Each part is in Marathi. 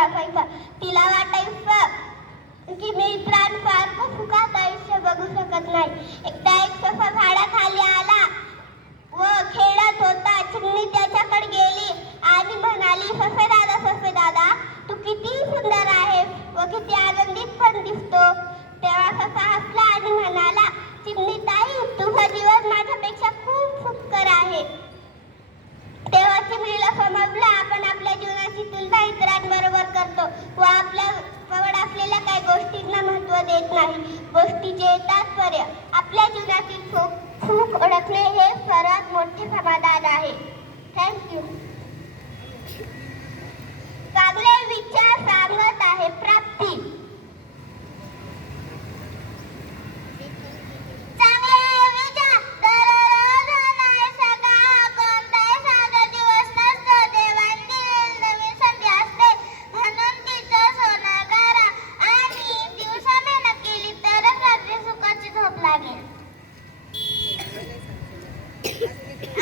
असायचा. तिला वाटायचं की मी प्राण फार सुखात आयुष्य बघू शकत नाही. एकदा एक ससा झाडाखाली आला व खेळत होता. चिमणी त्याच्याकडे गेली आणि म्हणाली, सफे दादा तू किती सुंदर आहे व किती आनंदित पण दिसतो. तेव्हा ससा हसला आणि म्हणाला, चिमणी ताई, तुझं जीवन माझ्यापेक्षा खूप सुखकर आहे. तेव्हा चिमणीला समजलं आपण आपल्या जीवनाची तुलना इतरांबरोबर करतो व आपल्या जवळ असलेल्या काही गोष्टींना महत्त्व देत नाही. गोष्टीचे तात्पर्य आपल्या जीवनातील सुख ओळखणे हे सर्वात मोठे समाधान आहे. थँक्यू. चांगले विचार सांगत आहे प्राप्ती.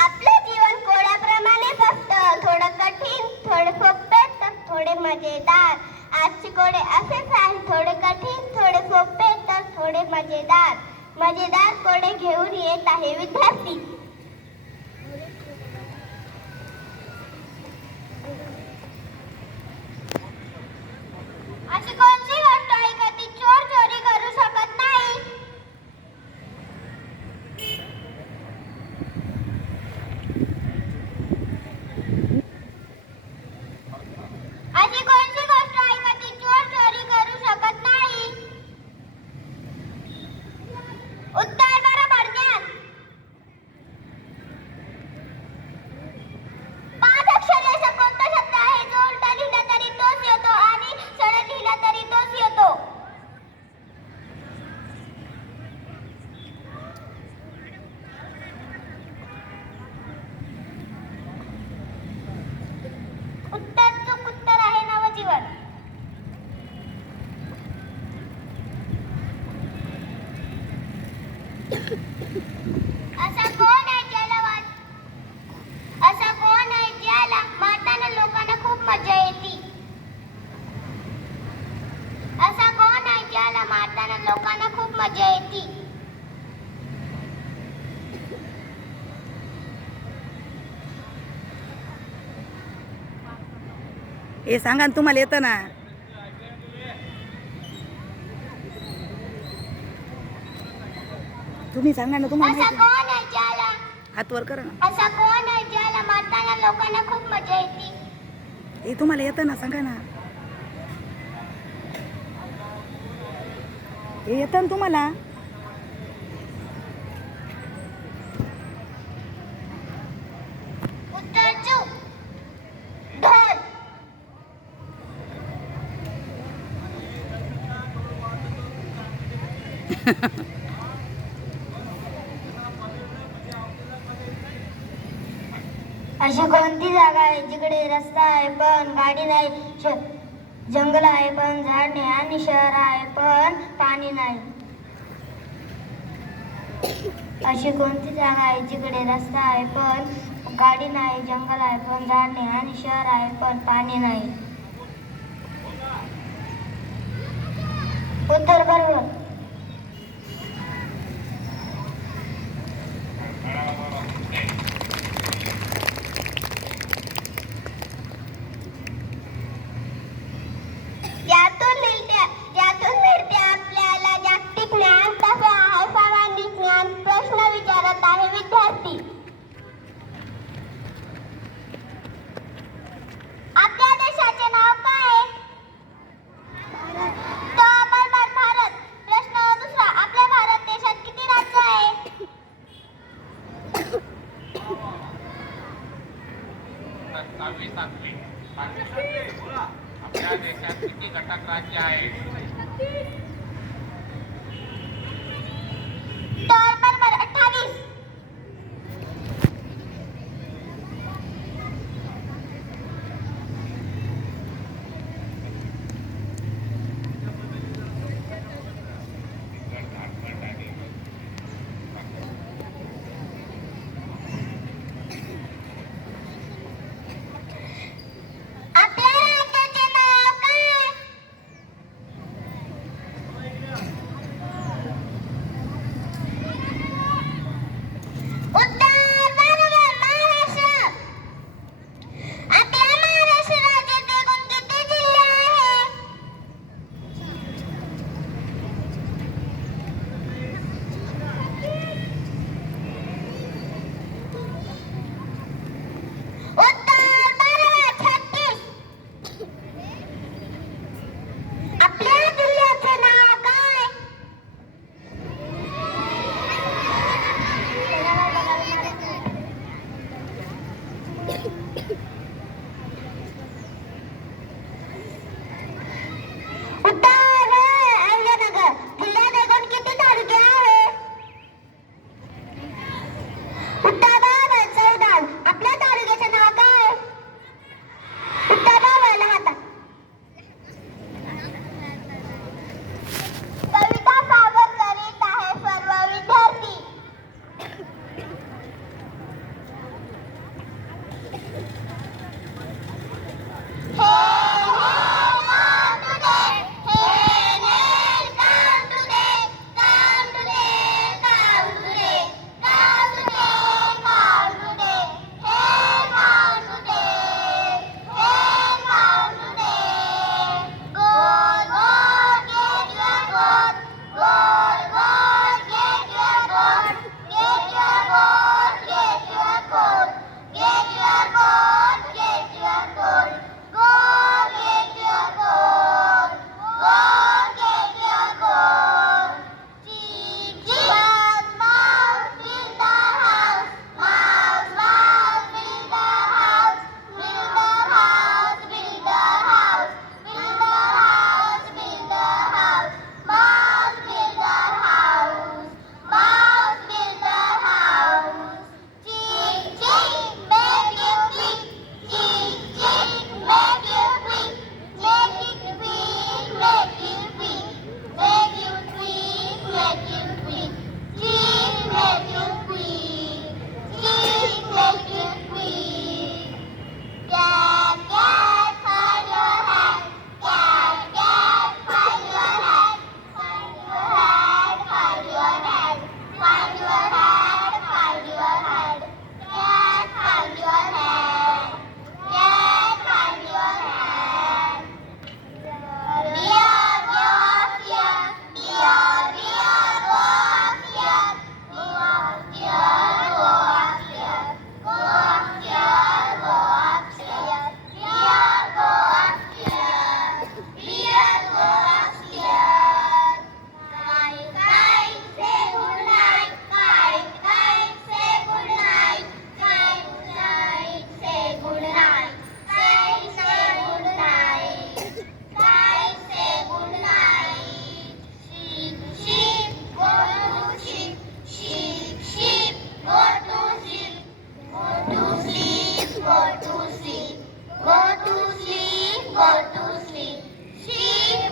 आपलं जीवन कोड्याप्रमाणेच असतं, थोडं कठीण, थोडे सोपे तर थोडे मजेदार. आजचे कोडे असेच आहे, थोडे कठीण, थोडे सोपे तर थोडे मजेदार. मजेदार कोडे घेऊन येत आहे विद्यार्थी. अशी कोणती गोष्ट आहे का ती चोर चोरी करू शकत नाही? अशी कोणती गोष्ट आहे का ती चोर चोरी करू शकत नाही? उत्तर बरोबर द्या. 5 अक्षराचा कोणता शब्द आहे जो उलटा लिहिला तरी तोच येतो आणि सरळ लिहिला तरी तोच येतो? उत्तर आहे नवजीवन. असा कोण आहे ज्याला मारताना लोकांना खूप मजा येते? असा कोण आहे ज्याला मारताना लोकांना खूप मजा येते? हे सांगा ना, तुम्हाला येतं ना? तुम्ही सांगा ना, तुम्हाला असा कोण आहे ज्याला हात वर करा ना. असा कोण आहे ज्याला मारताना लोकांना खूप मजा येते? हे तुम्हाला येतं ना, सांगा ना. हे येतं ना तुम्हाला? उत्तर चूक. ढोल. अशी कोणती जागा आहे जिकडे रस्ता आहे पण गाडी नाही, जंगल आहे पण झाड नाही आणि शहर आहे पण पाणी नाही? अशी कोणती जागा आहे जिकडे रस्ता आहे पण गाडी नाही, जंगल आहे पण झाड नाही आणि शहर आहे पण पाणी नाही? उत्तर बरोबर. ज्यातून मिळते आपल्याला जागतिक ज्ञान, तसे असामान्य ज्ञान. प्रश्न विचारत आहे विद्यार्थी. आपल्या देशाचे नाव काय? तो बरोबर, भारत. प्रश्न दुसरा, आपल्या भारत देशात किती राज्य आहे? आपल्या देशात किती घटक राज्य आहेत? तर बरोबर, 28. आपल्या राज्याचे नाव काय?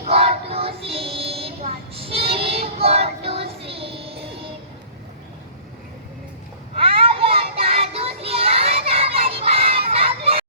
go to